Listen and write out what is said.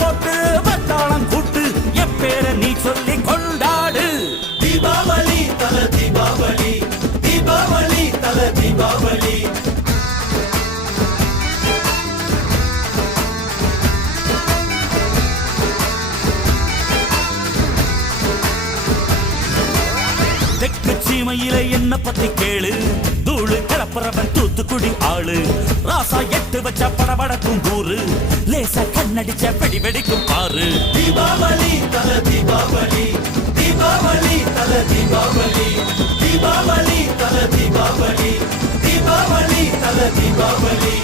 போட்டு வட்டாளம் கூட்டு என் பேரை நீ சொல்லி கொண்டாடு. தீபாவளி தல தீபாவளி, தீபாவளி தல தீபாவளி. தெற்கு சீமையில என்ன பத்தி கேளு, தூளு கிளப்புறவன் தூத்துக்குடி ஆளு. ராசா எட்டு வச்ச படபடக்கும் ஊரு, லேசா கண்ணடிச்ச வெடி வெடிக்கும் பாரு. தீபாவளி தல தீபாவளி, தீபாவளி தல தீபாவளி, தீபாவளி தல தீபாவளி, தீபாவளி தல தீபாவளி.